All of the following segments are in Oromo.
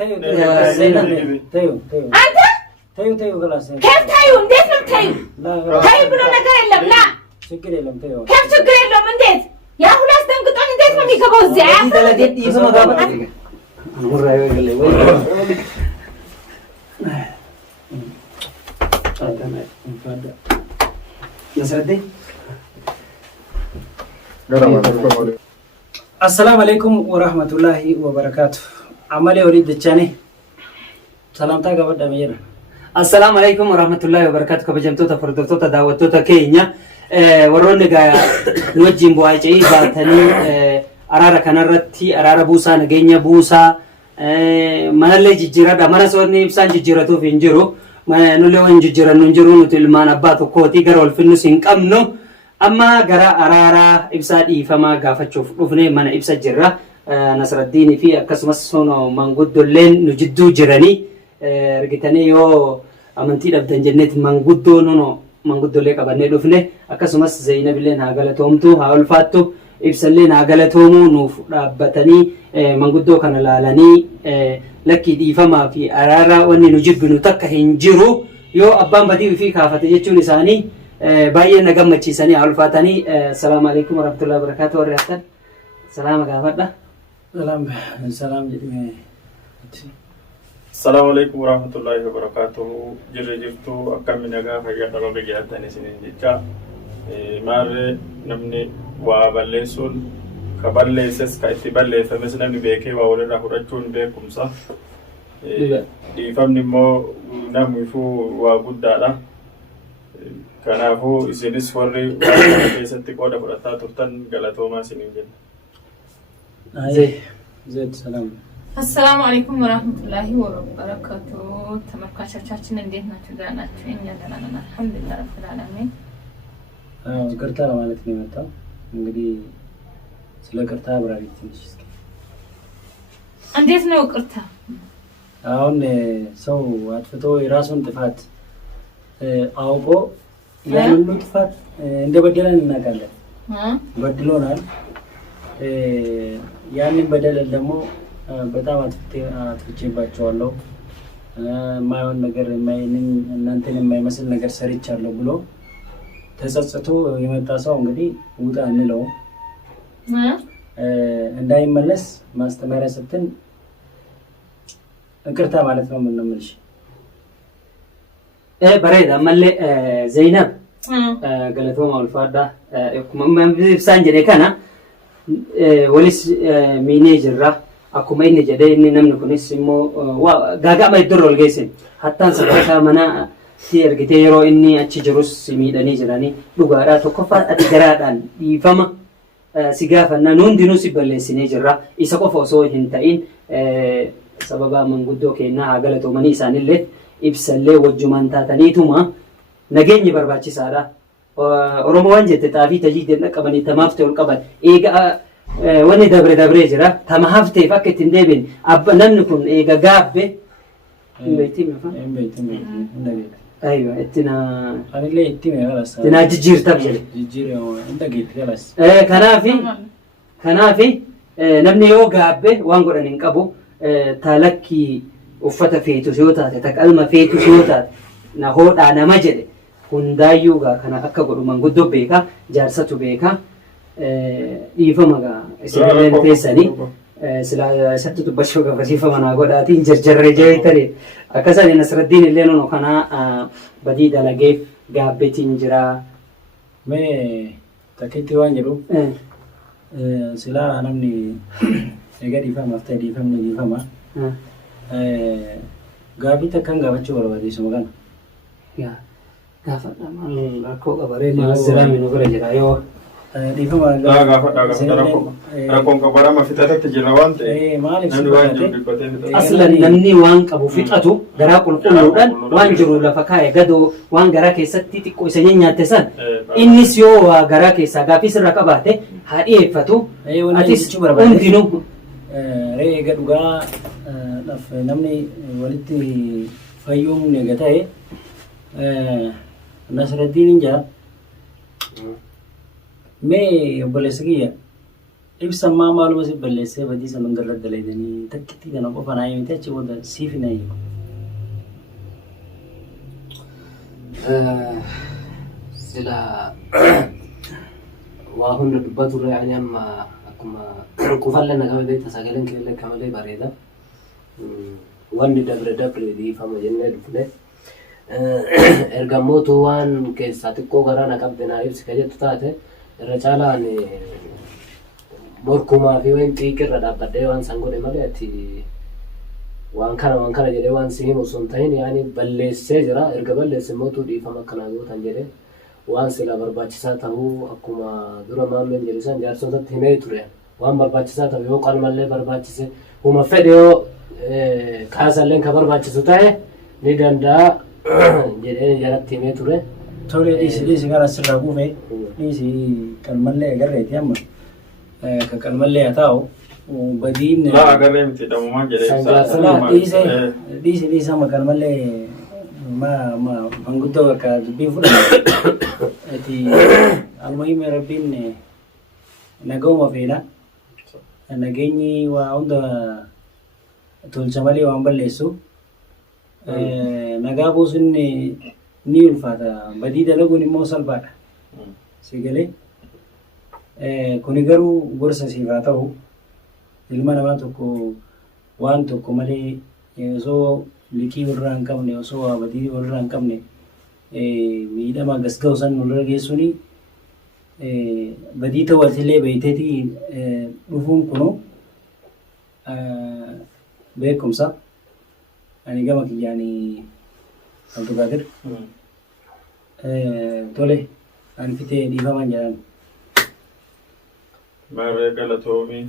አንተ ከፍ ታዩ እንዴት ነው ታዩ? ታዩ ብሎ ነገር የለም። ና ችግር የለም ታዩ ከፍ ችግር የለውም። እንዴት ያ ሁሉ አስደንግጦኝ እንዴት ነው የሚገባው እዚያ? السلام عليكم ورحمة الله وبركاته. عملي وليد دجاني سلامتا قبل أمير. السلام عليكم ورحمة الله وبركاته. كبجمتو تفردتو تداوتو تكينيا ورون نجا نوجين بواجي باتني أرارا كنارتي أرارا بوسا نجينيا بوسا من اللي جيرا دمرة سورني بسان جيرا تو فينجرو ما نلوين جيرا ننجرو نتلمان أباتو كوتي كرول فينو سينكمنو أما جرا أرارا إبسادي فما قافتشوف رفني من إبساد جرا نصر الدين في أكسمس هنا من قد اللين نجدو جراني رجتني يو أمنتي لبدن جنة من قد نو من قد لك أبني رفني أكسمس زينب اللين هاقلة تومتو هاول فاتو إبسال اللين هاقلة تومو نوف ربتني من قدو كان لالاني لكي دي فما في أرارا واني نجد نتك هنجرو يو أبان بدي في كافة يجون نساني باين نجم متشيساني عالفاتني. السلام عليكم ورحمة الله وبركاته. ورحمة السلام عليكم. سلام السلام عليكم ورحمة الله وبركاته. جرجفتو أكمل من نجا فيا ترى بجاتني سنين جتا مار نمني وابلسون كبلسس كايتبلس فمثلا نمني بيكي وأولي راح رجون بيكم صح دي فمني مو نمفو وجودة kanaafuu isinis warri keessatti qooda fudhataa turtan galatoomaa isiniin jenna. زيد سلام. السلام عليكم ورحمة الله وبركاته. ተመልካቾቻችን እንዴት ናችሁ? ደህና ናችሁ? እኛ ደህና ነን አልሐምዱሊላህ ረብል ዓለሚን። ቅርታ ለማለት ነው የመጣው። እንግዲህ ስለ ቅርታ አብራሪ ትንሽ እስኪ። እንዴት ነው ቅርታ? አሁን ሰው አጥፍቶ የራሱን ጥፋት አውቆ ያንን ጥፋት እንደበደለን እናውቃለን። በድሎናል። ያንን በደል ደግሞ በጣም አጥፍቼባቸዋለሁ የማይሆን ነገር እናንተን የማይመስል ነገር ሰርቻለሁ ብሎ ተጸጽቶ የመጣ ሰው እንግዲህ ውጣ እንለው እንዳይመለስ ማስተማሪያ ሰጥተን ይቅርታ ማለት ነው። ምን ነው የምልሽ بريدة ملء زينب قالتهم الفاردة ما بيفسان جري كنا وليس ميني جرا أكو ما ينجي ده إني نمن كنيس مو وجاجا ما يدرو الجيسين حتى سبحانه منا تير كتيرو إني أتشجروس سميداني جراني لغارا تكفر أتجرادان يفهم سجافة نون دينو سبلة جرا إسقف أسوي هنتين سببا من قدو كنا عقلته مني سانيله ibsallee wajjumaan taataniituma nageenyi barbaachisaadha. Oromoon jette xaafii tajaajila qabanii tamaaf ta'u qaban eega wanni dabree jira tama hafteef akka ittiin deebiin abba namni kun eega gaabbe aywa ittina anillee ittina galas ittina jijjiirtab jedhe kanaafi namni yoo gaabbe waan godhan hin qabu talakki uffata feetu yoo taate taqalma feetu yoo taate na hoodhaa nama jedhe hundaayyuu kana akka godhu manguddoo beeka jaarsatu beeka dhiifama isinillee teessanii sila isatti dubbachuu gabasiifama naa godhaatiin jarjarree jeetanii akkasanii Nasraddiin illee nono kana badii dalageef gaabbetiin jira. Mee takkitti waan jedhu silaa namni egaa dhiifamaaf ta'e dhiifama. Gaafii takkaan gaafachuu barbaadeessu maqaan. Gaafa rakkoo qabaree maasiraa minuu bira jira yoo dhiifama rakkoon qabarama fixatatti jira waan ta'e namni waan jiru dubbatee aslan namni waan qabu fixatu garaa qulqulluudhaan waan jiru lafa kaa'e gadoo waan garaa keessatti xiqqoo isa nyaatte san innis yoo garaa keessaa gaafii sirra qabaate haa dhiyeeffatu atis hundinuu reega dhugaa namni walitti fayyuun eega ta'e Nasraddiin jaa mee obboleessa kiyya ibsa ammaa maaluma si balleessee badii sana hundarra dalaydanii takkitti kana qofa naa himite achi booda siif hin ayyu. Sila waa hunda dubbaturra yaani amma akkuma kufallee naqama beekta sagaleen keellee akkamalee bareeda. Wanni dabre dhiifama jennee dhufne. Ergamoota waan keessaa xiqqoo garaa na qabde naa ibsi ka jettu taate irra caalaan morkumaa fi waan xiiqirra dhaabbadhee waan san godhe malee ati waan kana jedhee waan si himu osoo hin ta'in yaani balleessee jira. Erga balleesse mootuu dhiifama akkanaa gootan jedhee waan sila barbaachisaa ta'uu akkuma dura maammeen jedhe san jaarsotatti himee ture. Waan barbaachisaa ta'u yoo qalmallee barbaachise huma fedhe yoo kaasalleen ka barbaachisu ta'e ni danda'a jedhee jalatti himee ture. Tole dhiisi gara asirraa buufee dhiisi qalmallee agarreeti amma ka qalmallee haa ta'u badiin laa agarree miti dhamumaan jedhee dhiisi amma qalmallee manguddoo akka dubbiin fudhate ati almuhimmi rabbiin nagauma feena nageenyi waa hunda tolcha malee waan balleessu nagaa buusuun ni ulfaata badii dalaguun immoo salphaadha si galee kuni garuu gorsa siif haa ta'u ilma namaa tokko waan tokko malee osoo liqii walirraa hin qabne osoo waa badii walirraa hin qabne miidhama gasga'u san walirra geessuuni badii ta'u asillee beeyteeti dhufuun kunoo beekumsa ani gama kiyyaanii Abdulqaadir tole ani fitee dhiifaman jedhan maarree galatoomii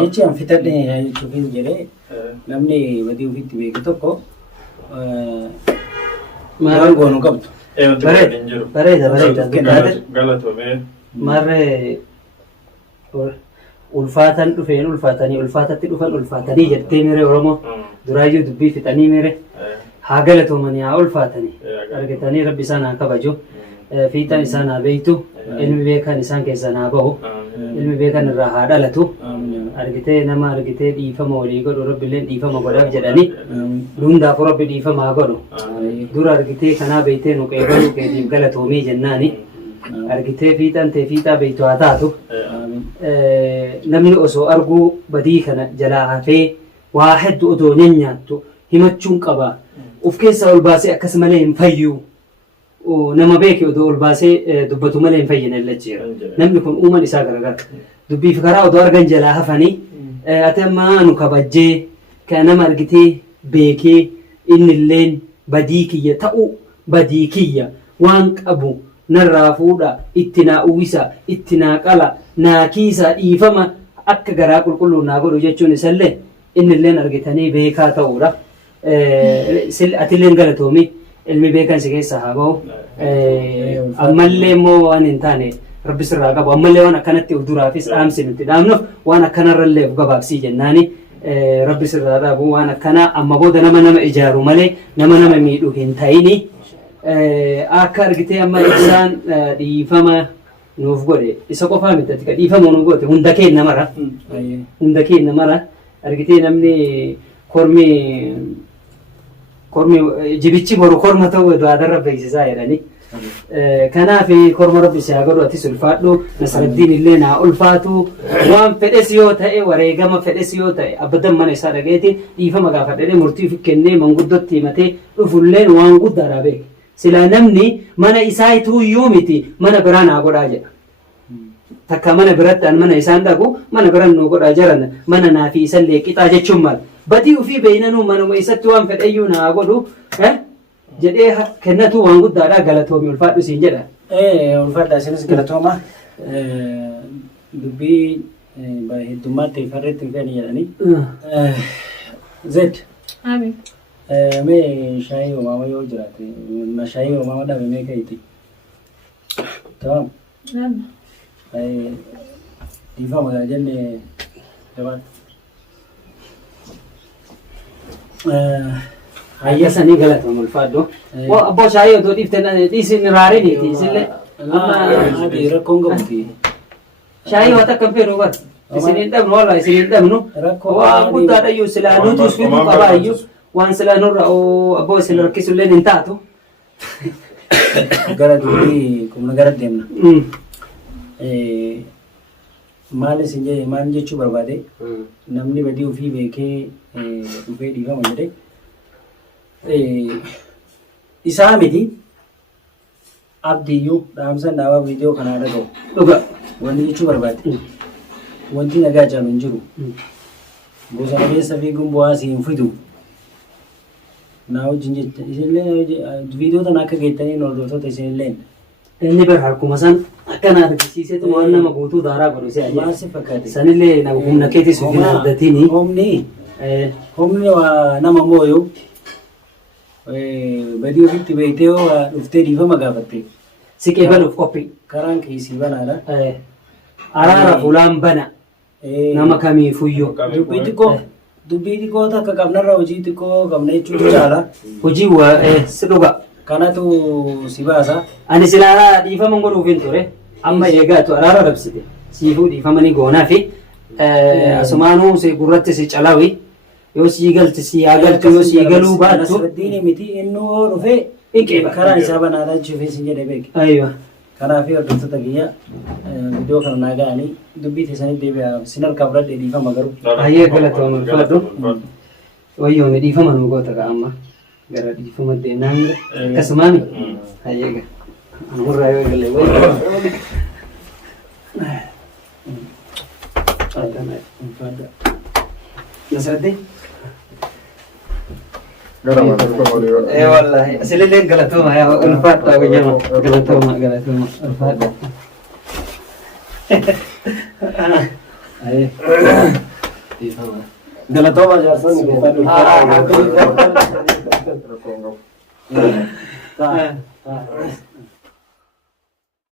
jechi an fitadhe jechuufin jedhee namni badii ofitti beeku tokko maal goonu qabdu. Bareeda. Galatoomee Marree ulfaatan dhufeen ulfaatanii ulfaatatti dhufan ulfaatanii jettee mire Oromoo duraayyuu dubbii fixanii mire haa galatoomanii haa ulfaatanii argatanii rabbi isaan haa kabaju fiixaan isaan haa beektu ilmi beekan isaan keessaa haa bahu ilmi beekan irraa haa dhalatu argitee nama argitee dhiifama walii godhu rabbiilleen dhiifama godhaaf jedhanii hundaafuu rabbi dhiifama haa godhu dura argitee kanaa beektee nu qeebaluu keetiif galatoomii jennaani argitee fiixaan tee fiixaa beektu haa taatu namni osoo arguu badii kana jalaa hafee waa hedduu odoo nyaattu himachuun qaba of keessaa ol baasee akkas malee hin fayyu nama beeke odoo ol baasee dubbatu malee hin fayyine jechuudha namni kun uuman isaa garagara dubbiif karaa odoo argan jalaa hafanii ati ammaa nu kabajjee kan nama argitee beekee innilleen badii kiyya ta'u badii kiyya waan qabu narraa fuudha itti naa uwwisa itti naa qala naa kiisa dhiifama akka garaa qulqulluu naa godhu jechuun isallee innilleen argitanii beekaa ta'uudha atilleen galatoomii ilmi beekan si keessa haa bahu ammallee immoo waan hin taane rabbi sirraa qabu ammallee waan akkanatti of duraafis dhaamsi nutti dhaamnuuf waan akkanarrallee of gabaabsii jennaani rabbi sirraa qabu waan akkanaa amma booda nama ijaaru malee nama miidhu hin ta'ini akka argitee amma isaan dhiifama nuuf godhe isa qofaa miti ati dhiifama nuuf godhe hunda keenya mara argitee namni kormi jibichi boru korma ta'uu daadarra beeksisaa jedhanii kanaaf korma rabbi si haa godhu ati ulfaadhu Nasraddiin illee naa ulfaatu waan fedhes yoo ta'e wareegama fedhes yoo ta'e abadan mana isaa dhageeti dhiifama gaafadhee murtii fi kennee manguddotti himatee dhufulleen waan guddaadhaa beeke silaa namni mana isaa ituu iyyuu miti mana biraa naa godhaa jedha takka mana biratti an mana isaan dhagu mana biran nu godhaa jaran mana naa fi isallee qixaa jechuun mala badii ofii beeynanuu manuma isatti waan fedhayyuu naa godhu jedhee kennatu waan guddaadhaa galatoomi ulfaadhu siin jedha. Ulfaadhaa isinis galatooma dubbii heddummaatti farreetti hin fedhan jedhanii. Zed. Amiin. Mee shaayii uumamaa yoo jiraate shaayii uumamaa dhabe mee ka'iiti. Tamam. Dhiifama gaa jennee jabaatu. Hayyasanii galatooma ulfaadhu. Abboo shaayii otoo dhiiftan dhiisin raariniiti isillee. Amma rakkoon qabuti. Shaayii waan akka fedhu hubat. Isiniin dhabnu walaa isiniin dhabnu. Waan guddaadha iyyuu silaa nuti fidu qabaa iyyuu waan silaa nurra abboo isin rakkisullee hin taatu. Gara dubbii kumna gara deemna. Maal isin jedhe maal jechuu barbaade namni badii ofii beekee dhufee dhiifama jedhe isaa miti abdiyyuu dhaamsa dhaabaa viidiyoo kanaa dhaga'u Dhuga. wanni jechuu barbaade wanti nagaa caalu hin jiru bosona keessa fiiguun bu'aa si hin fidu naa wajjin jette isinillee viidiyoo tana akka geettanii hordoftoota isinilleen Inni bar harkuma san akkana argisiiseetu waan nama guutuu daaraa godhu si ajaa'iba. maal si fakkaate Sanillee nama humna keetis ufin addatini. Homni waa nama mooyu badii ofitti beektee dhuftee dhiifama gaafatte Si qeebaluuf qophii. karaan keessii banaadha. Araara fuulaan bana nama kamiifuyyuu. Dubbii xiqqoo takka qabnarra hojii xiqqoo qabna jechuutu caala. Hojii si dhuga. Kanatu si baasa. Ani silaa dhiifama godhuuf hin ture. Amma eegaatu araara dabsite. Siifuu dhiifama ni goonaa fi asumaanuu si gurratti si calawi. Yoo sii galti sii haa galtu yoo sii galuu baattu. Nasraddiin miti innuu dhufee karaa isaa banaadha jechuuf isin jedhe beeki. Aywa. Kanaaf hordoftoota kiyya viidiyoo kana naa ga'anii dubbii teessaniif deebi'aa sin harkaa fudhadhee dhiifama garuu. Hayyee galatooma fudhadhu. Wayyoome dhiifama nu goota ka amma. Gara dhiifama deemnaa hunda. Akkasumaami. Hayyee ga. Amurraa yoo galee wayyoome. Nasraddiin. Wallahi sililleen galatooma yaa ulfaadhaa wajjama galatooma ulfaadhaa. Galatooma jaarsonni.